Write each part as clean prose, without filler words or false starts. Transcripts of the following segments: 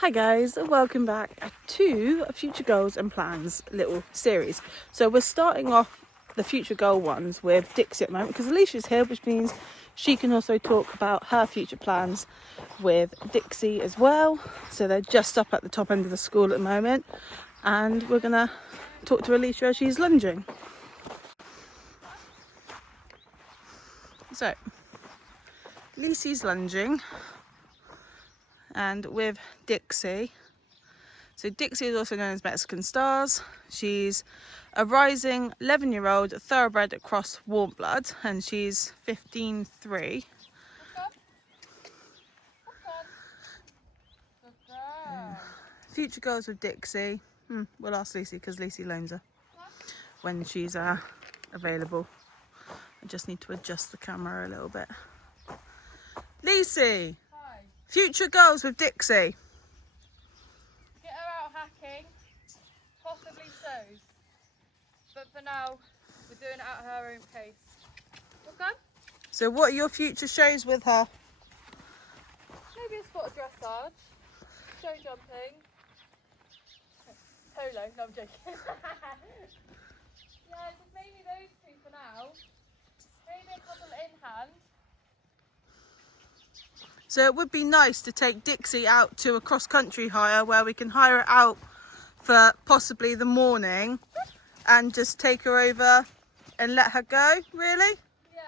Hi guys, and welcome back to Future Goals and Plans little series. So we're starting off the future goal ones with Dixie at the moment because Alisha's here, which means she can also talk about her future plans with Dixie as well. So they're just up at the top end of the school at the moment, and we're gonna talk to Alisha as she's lunging. So Lucy's lunging and with Dixie. So Dixie is also known as Mexican Stars. She's a rising 11-year-old thoroughbred across warm blood, and she's 15.3. Future goals with Dixie. We'll ask Lucy because Lucy loans her when she's available. I just need to adjust the camera a little bit. Lucy! Hi. Future goals with Dixie. Get her out hacking, possibly sows. But for now, we're doing it at her own pace. Okay? So what are your future shows with her? Maybe a spot of dressage, show jumping, polo, no I'm joking. Yeah, just mainly those two for now. Maybe a couple in hand. So it would be nice to take Dixie out to a cross-country hire where we can hire it out for possibly the morning and just take her over and let her go, really? Yeah.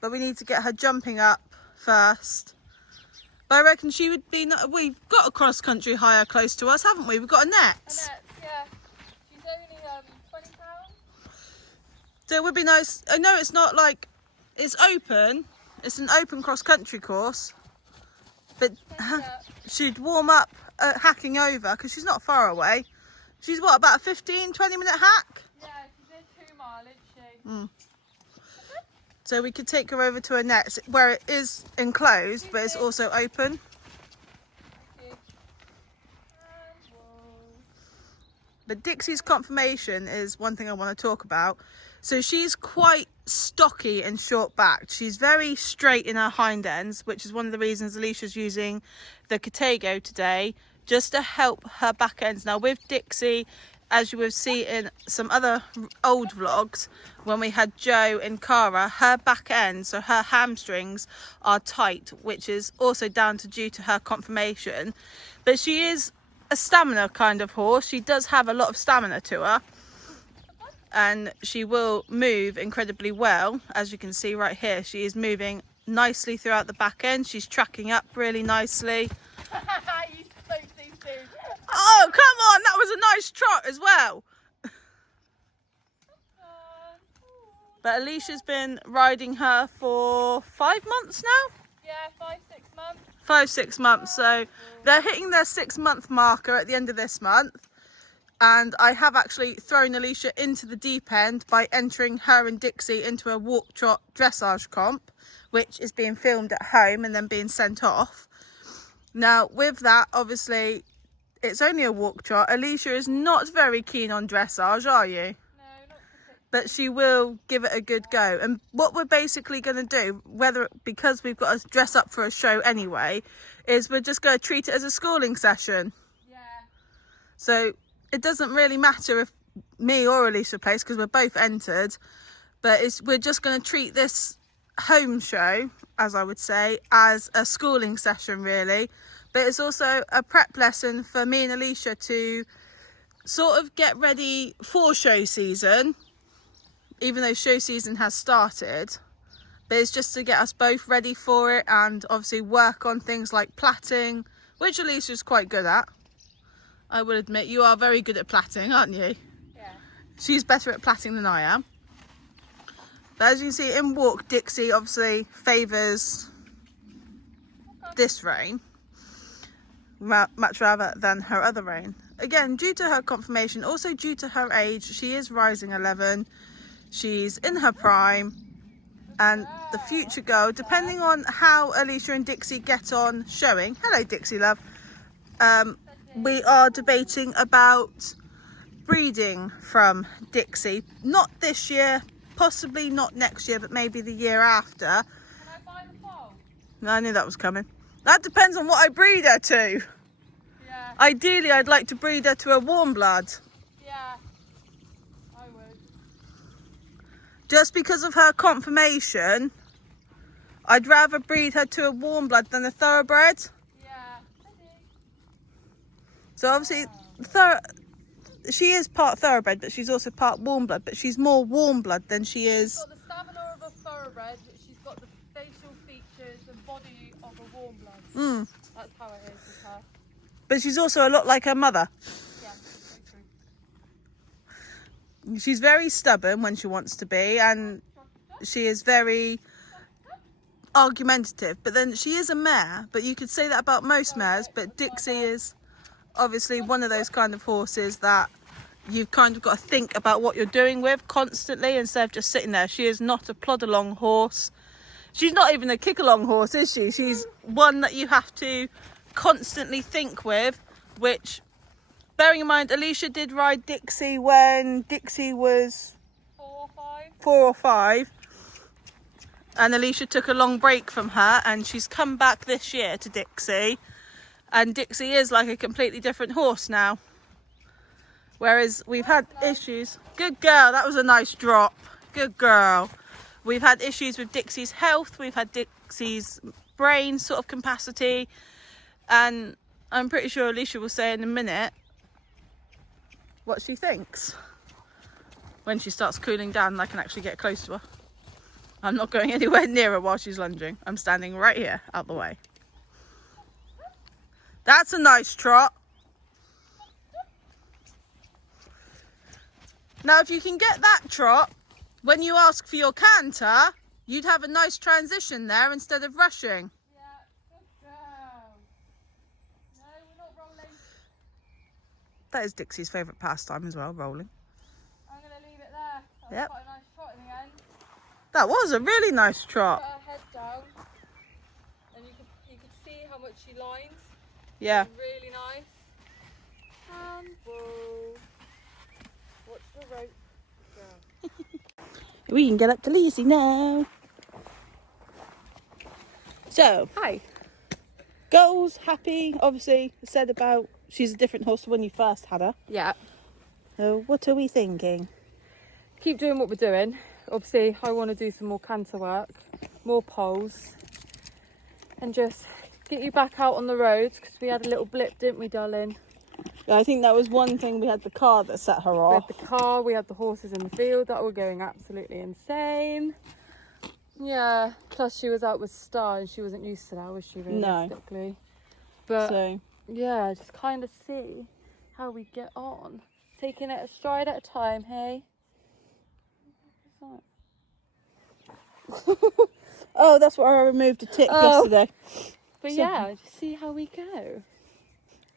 But we need to get her jumping up first. But I reckon she would be, we've got a cross-country hire close to us, haven't we? We've got a net. Annette, yeah. She's only £20. So it would be nice. I know it's not like, it's open. It's an open cross-country course. But she'd warm up hacking over because she's not far away. She's what, about a 15-20 minute hack? Yeah, she's in 2 mile, isn't she? So we could take her over to a net where it is enclosed, but it's also open. Thank you. And whoa. But Dixie's conformation is one thing I want to talk about. So she's quite stocky and short backed. She's very straight in her hind ends, which is one of the reasons Alisha's using the Catego today, just to help her back ends. Now with Dixie, as you will see in some other old vlogs, when we had Joe and Cara, her back end, so her hamstrings are tight, which is also down to due to her conformation. But she is a stamina kind of horse. She does have a lot of stamina to her. And she will move incredibly well. As you can see right here, she is moving nicely throughout the back end. She's tracking up really nicely. You spoke too soon. Oh, come on, that was a nice trot as well. But Alisha's been riding her for 5 months now? Yeah, 5-6 months. 5-6 months. So they're hitting their 6-month marker at the end of this month. And I have actually thrown Alisha into the deep end by entering her and Dixie into a walk trot dressage comp, which is being filmed at home and then being sent off. Now with that, obviously it's only a walk trot. Alisha is not very keen on dressage, are you? No, not particularly. But she will give it a good go. And what we're basically going to do, because we've got to dress up for a show anyway, is we're just going to treat it as a schooling session. Yeah. So it doesn't really matter if me or Alisha plays because we're both entered, but we're just going to treat this home show, as I would say, as a schooling session really. But it's also a prep lesson for me and Alisha to sort of get ready for show season, even though show season has started. But it's just to get us both ready for it and obviously work on things like plaiting, which Alicia's quite good at. I will admit, you are very good at plaiting, aren't you? Yeah. She's better at plaiting than I am. But as you can see in walk, Dixie obviously favours this rein much rather than her other rein. Again, due to her conformation, also due to her age, she is rising 11. She's in her prime. And the future girl, depending on how Alisha and Dixie get on showing. Hello, Dixie love. We are debating about breeding from Dixie. Not this year, possibly not next year, but maybe the year after. Can I buy the foal? I knew that was coming. That depends on what I breed her to. Ideally, I'd like to breed her to a warm blood. Yeah, I would. Just because of her conformation, I'd rather breed her to a warm blood than a thoroughbred. Yeah. So obviously, she is part thoroughbred, but she's also part warm blood. But she's more warm blood than she is. She's got the stamina of a thoroughbred. She's got the facial features and body of a warm blood. That's how it is with her. But she's also a lot like her mother. Yeah, very true. She's very stubborn when she wants to be, and she is very argumentative. But then she is a mare, but you could say that about most mares. But Dixie is obviously one of those kind of horses that you've kind of got to think about what you're doing with constantly instead of just sitting there. She is not a plod along horse. She's not even a kick along horse, is she? She's one that you have to constantly think with, which, bearing in mind, Alisha did ride Dixie when Dixie was 4 or 5, and Alisha took a long break from her, and she's come back this year to Dixie, and Dixie is like a completely different horse now. Whereas we've had issues. Good girl, that was a nice drop. Good girl. We've had issues with Dixie's health. We've had Dixie's brain sort of capacity. And I'm pretty sure Alisha will say in a minute what she thinks when she starts cooling down and I can actually get close to her. I'm not going anywhere near her while she's lunging. I'm standing right here, out the way. That's a nice trot. Now, if you can get that trot, when you ask for your canter, you'd have a nice transition there instead of rushing. Yeah, good girl. No, we're not rolling. That is Dixie's favourite pastime as well, rolling. I'm going to leave it there. That was Yep. quite a nice trot in the end. That was a really nice trot. Put her head down, and you could see how much she lines. Yeah. It's really nice. And whoa. Watch the rope. Girl. We can get up to Lizzie now. So, Hi. goals, happy, obviously said about she's a different horse to when you first had her. Yeah. So what are we thinking? Keep doing what we're doing. Obviously, I want to do some more canter work, more poles, and just get you back out on the roads because we had a little blip, didn't we, darling? Yeah, I think that was one thing. We had the car that set her We off. had the car, we had the horses in the field that were going absolutely insane. Yeah, plus she was out with Star and she wasn't used to that, was she, realistically? But So yeah, just kind of see how we get on. Taking it a stride at a time, hey? oh, that's where I removed a tick Oh. yesterday. But So- yeah, just see how we go.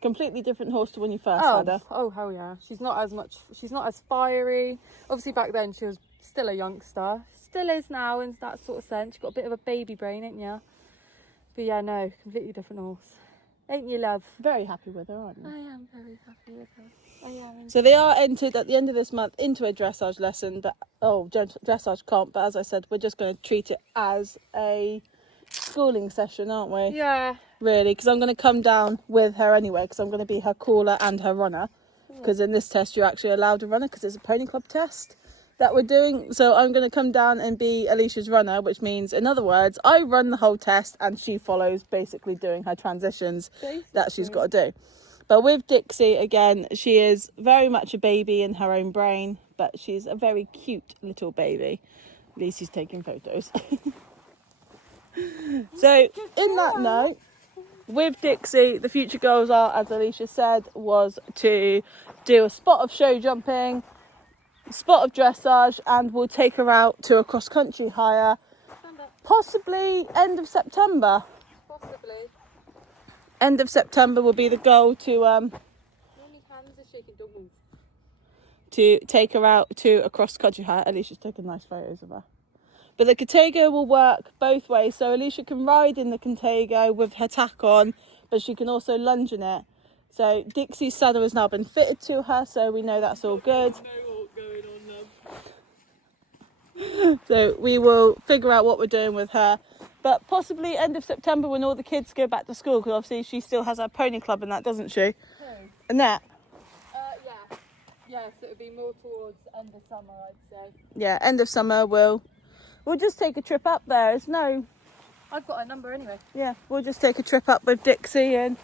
Completely different horse to when you first had her. Oh, hell yeah. She's not as fiery. Obviously back then she was still a youngster. Still is now in that sort of sense. She's got a bit of a baby brain, ain't ya? But yeah, no, completely different horse. Ain't you, love? Very happy with her, aren't you? I am very happy with her. I am. So they are entered at the end of this month into a dressage lesson, but dressage comp. But as I said, we're just going to treat it as a schooling session, aren't we? Yeah. Really, because I'm going to come down with her anyway, because I'm going to be her caller and her runner. Because in this test, you're actually allowed a runner because it's a pony club test that we're doing. So I'm going to come down and be Alisha's runner, which means, in other words, I run the whole test and she follows, basically doing her transitions that she's got to do. But with Dixie, again, she is very much a baby in her own brain, but she's a very cute little baby. Lucy's taking photos. So, in that note, with Dixie, the future goals are, as Alisha said, was to do a spot of show jumping, spot of dressage, and we'll take her out to a cross-country hire, possibly end of September. Possibly. End of September will be the goal to Hands are shaking, don't move. to take her out to a cross-country hire. Alicia's taking nice photos of her. But the Contago will work both ways. So Alisha can ride in the Contago with her tack on, but she can also lunge in it. So Dixie's saddle has now been fitted to her, so we know that's all good. So we will figure out what we're doing with her. But possibly end of September when all the kids go back to school, because obviously she still has her pony club and that, doesn't she? Who? Annette? Yeah. Yes, it would be more towards end of summer, I'd say. Yeah, end of summer we'll just take a trip up there. It's no... I've got her number anyway. Yeah, we'll just take a trip up with Dixie and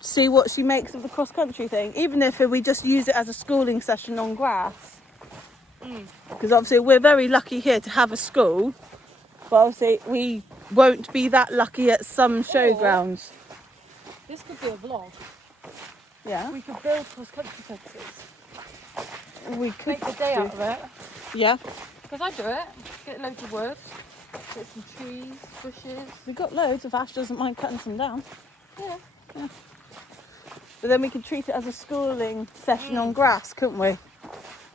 see what she makes of the cross-country thing. Even if we just use it as a schooling session on grass. Because obviously we're very lucky here to have a school. But obviously we won't be that lucky at some showgrounds. This could be a vlog. Yeah. We could build cross-country fences. We could Make the day out of it. Yeah. Because I do it. Get loads of wood. Get some trees, bushes. We've got loads if Ash doesn't mind cutting some down. Yeah. But then we could treat it as a schooling session on grass, couldn't we?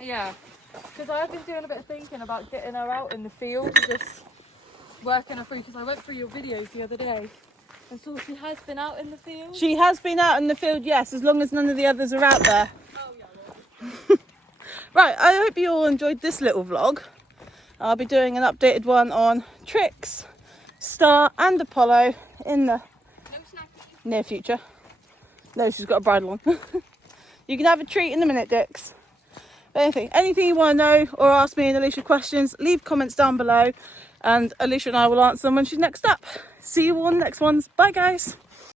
Yeah. Because I have been doing a bit of thinking about getting her out in the field and just working her through. Because I went through your videos the other day and saw she has been out in the field. She has been out in the field, yes, as long as none of the others are out there. Oh, yeah. Well. Right, I hope you all enjoyed this little vlog. I'll be doing an updated one on Trix, Star and Apollo in the near future. No, she's got a bridle on. You can have a treat in a minute, Dix. But anything you want to know or ask me and Alisha questions, leave comments down below and Alisha and I will answer them when she's next up. See you all on the next ones. Bye, guys.